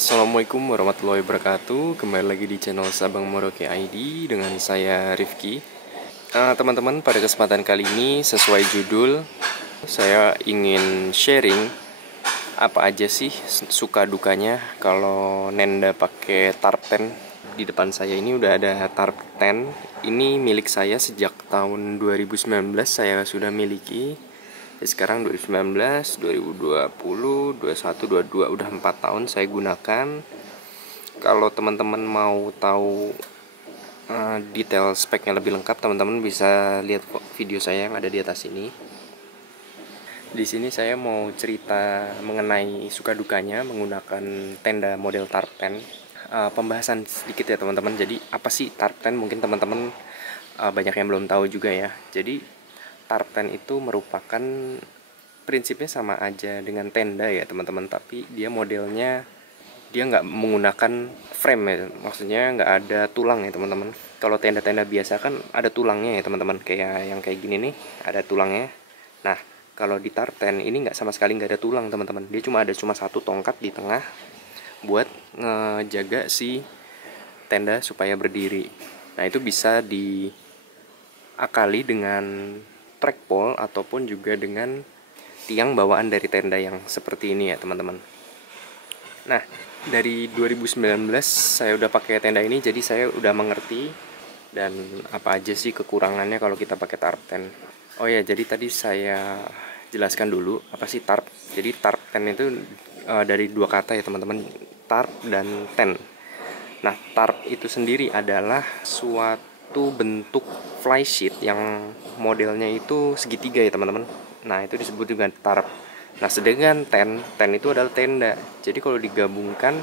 Assalamualaikum warahmatullahi wabarakatuh. Kembali lagi di channel Sabang Merauke ID dengan saya Rifki. Teman-teman, pada kesempatan kali ini sesuai judul, saya ingin sharing apa aja sih suka dukanya kalau nenda pakai tarpen. Di depan saya ini udah ada tarpen. Ini milik saya sejak tahun 2019 saya sudah miliki. Sekarang 2019, 2020, 21, 22 udah 4 tahun saya gunakan. Kalau teman-teman mau tahu detail speknya lebih lengkap, teman-teman bisa lihat video saya yang ada di atas ini. Di sini saya mau cerita mengenai suka dukanya menggunakan tenda model tarpen. Pembahasan sedikit ya teman-teman. Jadi apa sih tarpen? Mungkin teman-teman banyak yang belum tahu juga ya. Jadi tarpen itu merupakan prinsipnya sama aja dengan tenda ya teman-teman, tapi dia modelnya dia nggak menggunakan frame ya, maksudnya nggak ada tulang ya teman-teman. Kalau tenda-tenda biasa kan ada tulangnya ya teman-teman, kayak yang kayak gini nih ada tulangnya. Nah kalau di tarten ini nggak, sama sekali nggak ada tulang teman-teman, dia cuma satu tongkat di tengah buat ngejaga si tenda supaya berdiri. Nah itu bisa diakali dengan trackpole ataupun juga dengan tiang bawaan dari tenda yang seperti ini ya teman-teman. Nah dari 2019 saya udah pakai tenda ini, jadi saya udah mengerti dan apa aja sih kekurangannya kalau kita pakai tarpen. Oh ya, jadi tadi saya jelaskan dulu apa sih tarp. Jadi tarpen itu dari dua kata ya teman-teman, tarp dan ten. Nah tarp itu sendiri adalah suatu bentuk flysheet yang modelnya itu segitiga ya teman-teman. Nah itu disebut juga tarp. Nah sedangkan ten itu adalah tenda. Jadi kalau digabungkan,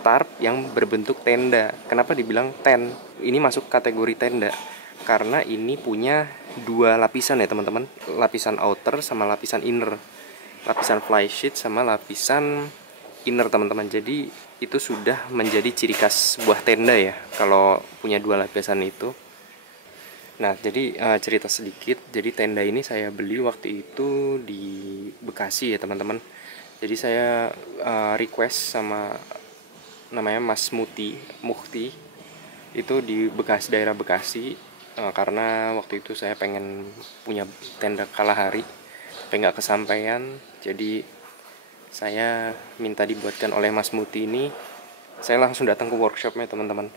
tarp yang berbentuk tenda. Kenapa dibilang ten? Ini masuk kategori tenda karena ini punya dua lapisan ya teman-teman, lapisan outer sama lapisan inner, lapisan flysheet sama lapisan inner teman-teman. Jadi itu sudah menjadi ciri khas sebuah tenda ya kalau punya dua lapisan itu. Nah jadi cerita sedikit, jadi tenda ini saya beli waktu itu di Bekasi ya teman-teman. Jadi saya request sama namanya Mas Mukti itu di Bekasi, daerah Bekasi, karena waktu itu saya pengen punya tenda Kalahari tapi nggak kesampaian. Jadi saya minta dibuatkan oleh Mas Muti ini. Saya langsung datang ke workshopnya teman-teman.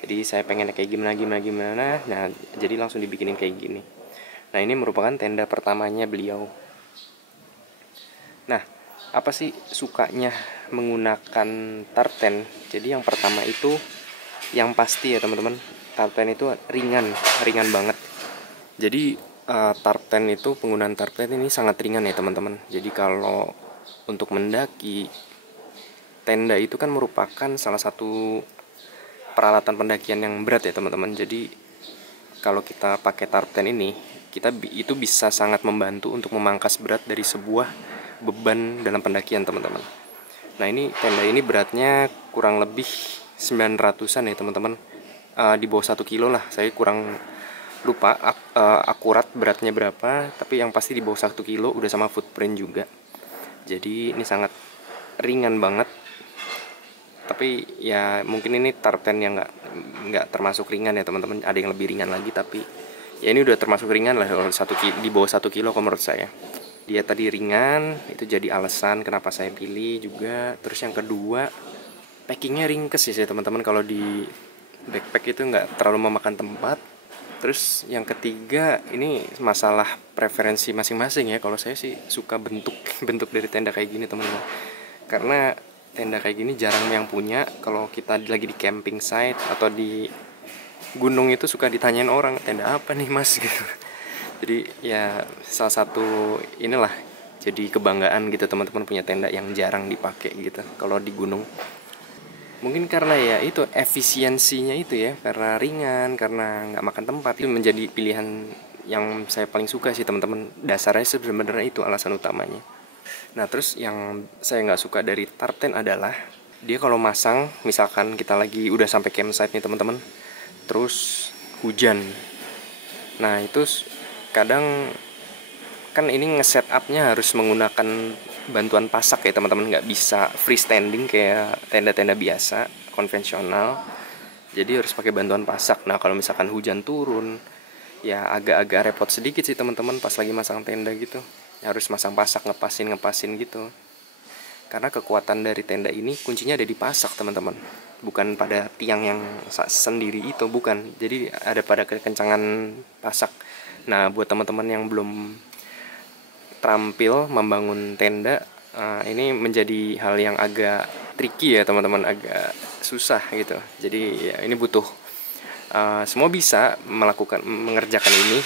Jadi saya pengen kayak gimana. Nah jadi langsung dibikinin kayak gini. Nah ini merupakan tenda pertamanya beliau. Nah apa sih sukanya menggunakan tarten? Jadi yang pertama itu yang pasti ya teman-teman, tarten itu ringan banget. Jadi tarten itu, penggunaan tarten ini sangat ringan ya teman-teman. Jadi kalau untuk mendaki, tenda itu kan merupakan salah satu peralatan pendakian yang berat ya teman-teman. Jadi kalau kita pakai tarten ini, itu bisa sangat membantu untuk memangkas berat dari sebuah beban dalam pendakian teman-teman. Nah ini tenda ini beratnya kurang lebih 900-an ya teman-teman, di bawah 1 kilo lah. Saya kurang lupa akurat beratnya berapa, tapi yang pasti di bawah 1 kilo, udah sama footprint juga. Jadi ini sangat ringan banget. Tapi ya mungkin ini tarpen yang nggak termasuk ringan ya teman-teman, ada yang lebih ringan lagi, tapi ya ini udah termasuk ringan lah kalau di bawah 1 kilo kalau menurut saya. Dia tadi ringan, itu jadi alasan kenapa saya pilih juga. Terus yang kedua, packingnya ringkes ya teman-teman, kalau di backpack itu nggak terlalu memakan tempat. Terus yang ketiga, ini masalah preferensi masing-masing ya. Kalau saya sih suka bentuk dari tenda kayak gini teman-teman, karena tenda kayak gini jarang yang punya. Kalau kita lagi di camping site atau di gunung itu suka ditanyain orang, tenda apa nih mas gitu. Jadi ya salah satu inilah jadi kebanggaan gitu teman-teman punya tenda yang jarang dipakai gitu kalau di gunung. Mungkin karena ya itu efisiensinya itu ya, karena ringan, karena nggak makan tempat, itu menjadi pilihan yang saya paling suka sih teman-teman. Dasarnya sebenarnya itu alasan utamanya. Nah terus yang saya nggak suka dari tarten adalah dia kalau masang, misalkan kita lagi udah sampai campsite nih teman-teman, terus hujan. Nah itu kadang kan ini nge-set up-nya harus menggunakan bantuan pasak ya teman-teman, nggak bisa freestanding kayak tenda-tenda biasa konvensional, jadi harus pakai bantuan pasak. Nah kalau misalkan hujan turun ya agak-agak repot sedikit sih teman-teman pas lagi masang tenda gitu, harus masang pasak, ngepasin gitu, karena kekuatan dari tenda ini kuncinya ada di pasak teman-teman, bukan pada tiang yang sendiri itu, bukan, jadi ada pada kekencangan pasak. Nah buat teman-teman yang belum terampil membangun tenda, ini menjadi hal yang agak tricky ya teman-teman, agak susah gitu. Jadi ya ini butuh semua bisa mengerjakan ini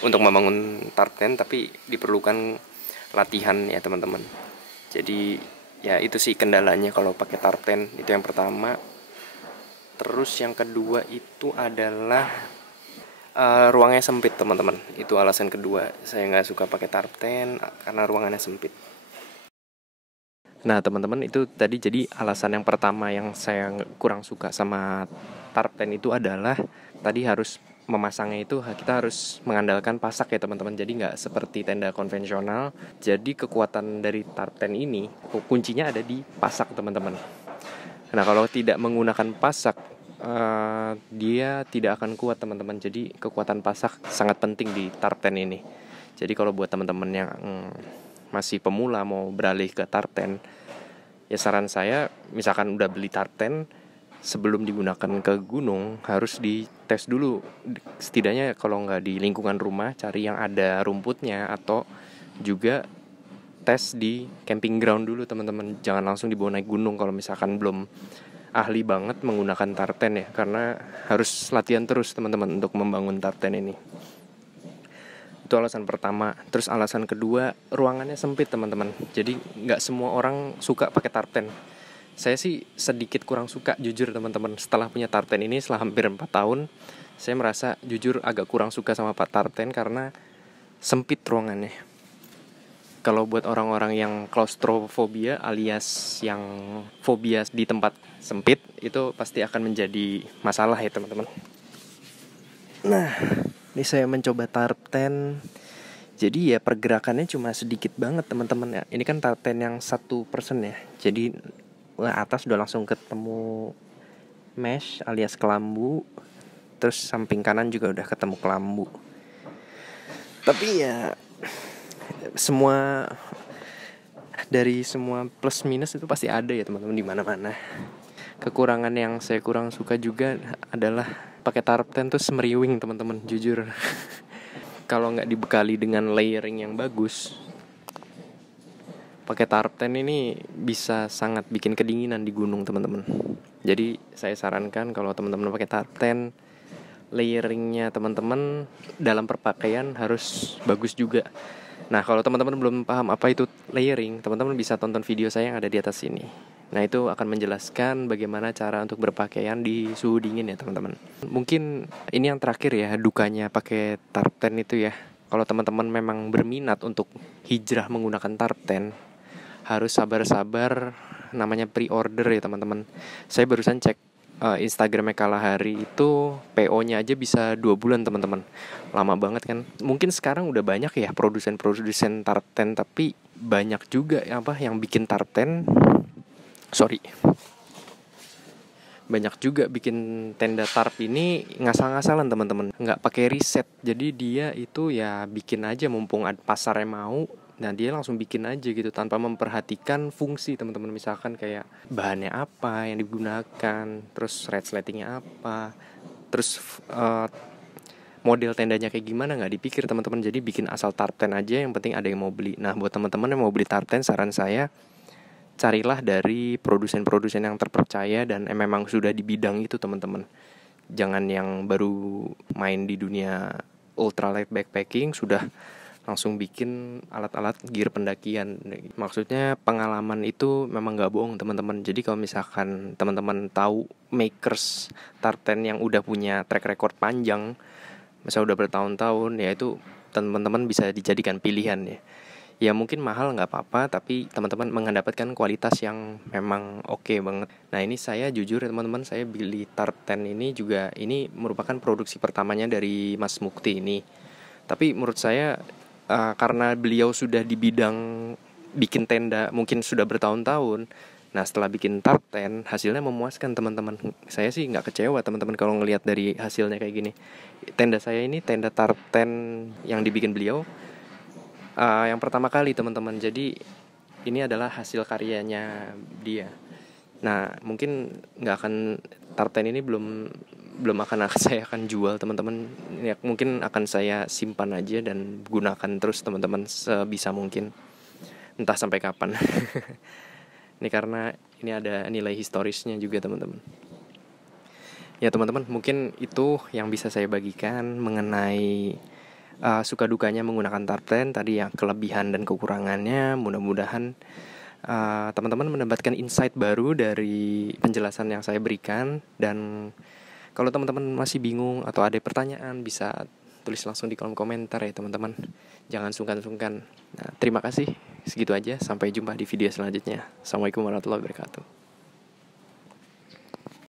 untuk membangun tarp tent, tapi diperlukan latihan ya teman-teman. Jadi ya itu sih kendalanya kalau pakai tarp tent, itu yang pertama. Terus yang kedua itu adalah ruangnya sempit teman-teman. Itu alasan kedua saya nggak suka pakai tarp tent, karena ruangannya sempit. Nah teman-teman, itu tadi jadi alasan yang pertama yang saya kurang suka sama tarp tent itu adalah tadi harus memasangnya itu kita harus mengandalkan pasak ya teman-teman. Jadi nggak seperti tenda konvensional. Jadi kekuatan dari tarp tent ini kuncinya ada di pasak teman-teman. Nah kalau tidak menggunakan pasak, dia tidak akan kuat teman-teman. Jadi kekuatan pasak sangat penting di tarp tent ini. Jadi kalau buat teman-teman yang masih pemula mau beralih ke tarp tent, ya saran saya misalkan udah beli tarp tent, sebelum digunakan ke gunung harus dites dulu. Setidaknya kalau nggak di lingkungan rumah, cari yang ada rumputnya, atau juga tes di camping ground dulu teman-teman. Jangan langsung dibawa naik gunung kalau misalkan belum ahli banget menggunakan tarp tent ya, karena harus latihan terus teman-teman untuk membangun tarp tent ini. Itu alasan pertama. Terus alasan kedua, ruangannya sempit teman-teman. Jadi nggak semua orang suka pakai tarp tent. Saya sih sedikit kurang suka jujur teman-teman. Setelah punya tarp tent ini setelah hampir 4 tahun, saya merasa jujur agak kurang suka sama tarp tent karena sempit ruangannya. Kalau buat orang-orang yang klaustrofobia alias yang fobia di tempat sempit, itu pasti akan menjadi masalah ya teman-teman. Nah, ini saya mencoba tarp tent. Jadi ya pergerakannya cuma sedikit banget teman-teman ya. Ini kan tarp tent yang 1% ya. Jadi atas udah langsung ketemu mesh alias kelambu. Terus samping kanan juga udah ketemu kelambu. Tapi ya dari semua plus minus itu pasti ada ya teman-teman di mana-mana. Kekurangan yang saya kurang suka juga adalah pakai tarp tent tuh semeriwing teman-teman, jujur. Kalau nggak dibekali dengan layering yang bagus, pakai tarp tent ini bisa sangat bikin kedinginan di gunung teman-teman. Jadi saya sarankan kalau teman-teman pakai tarp tent, layeringnya teman-teman dalam perpakaian harus bagus juga. Nah kalau teman-teman belum paham apa itu layering, teman-teman bisa tonton video saya yang ada di atas sini. Nah itu akan menjelaskan bagaimana cara untuk berpakaian di suhu dingin ya teman-teman. Mungkin ini yang terakhir ya, dukanya pakai tarp tent itu ya. Kalau teman-teman memang berminat untuk hijrah menggunakan tarp tent, harus sabar-sabar, namanya pre-order ya teman-teman. Saya barusan cek Instagramnya Kalahari itu PO-nya aja bisa 2 bulan teman-teman. Lama banget kan. Mungkin sekarang udah banyak ya produsen tarp tent, tapi banyak juga yang bikin tarp tent. Banyak juga bikin tenda tarp ini ngasal-ngasalan teman-teman, nggak pakai riset. Jadi dia itu ya bikin aja mumpung pasarnya mau. Nah dia langsung bikin aja gitu tanpa memperhatikan fungsi teman-teman. Misalkan kayak bahannya apa yang digunakan, terus resletingnya apa, terus model tendanya kayak gimana nggak dipikir teman-teman. Jadi bikin asal tarp tent aja, yang penting ada yang mau beli. Nah buat teman-teman yang mau beli tarp tent, saran saya carilah dari produsen-produsen yang terpercaya dan memang sudah di bidang itu teman-teman. Jangan yang baru main di dunia ultralight backpacking sudah langsung bikin alat-alat gear pendakian. Maksudnya pengalaman itu memang gak bohong teman-teman. Jadi kalau misalkan teman-teman tahu makers tarp tent yang udah punya track record panjang, misalnya udah bertahun-tahun, ya itu teman-teman bisa dijadikan pilihan ya. Ya mungkin mahal gak apa-apa, tapi teman-teman mendapatkan kualitas yang memang oke banget. Nah ini saya jujur ya teman-teman, saya beli tarp tent ini juga, ini merupakan produksi pertamanya dari Mas Mukti ini. Tapi menurut saya karena beliau sudah di bidang bikin tenda mungkin sudah bertahun-tahun. Nah setelah bikin tarten hasilnya memuaskan teman-teman. Saya sih nggak kecewa teman-teman kalau ngelihat dari hasilnya kayak gini. Tenda saya ini tenda tarten yang dibikin beliau yang pertama kali teman-teman. Jadi ini adalah hasil karyanya dia. Nah mungkin nggak akan, tarten ini belum akan saya akan jual teman-teman. Ya, mungkin akan saya simpan aja dan gunakan terus teman-teman sebisa mungkin, entah sampai kapan. Ini karena ini ada nilai historisnya juga teman-teman. Ya teman-teman, mungkin itu yang bisa saya bagikan mengenai suka dukanya menggunakan tarten tadi, ya kelebihan dan kekurangannya. Mudah-mudahan teman-teman mendapatkan insight baru dari penjelasan yang saya berikan. Dan kalau teman-teman masih bingung atau ada pertanyaan, bisa tulis langsung di kolom komentar ya teman-teman. Jangan sungkan-sungkan. Nah, terima kasih. Segitu aja. Sampai jumpa di video selanjutnya. Assalamualaikum warahmatullahi wabarakatuh.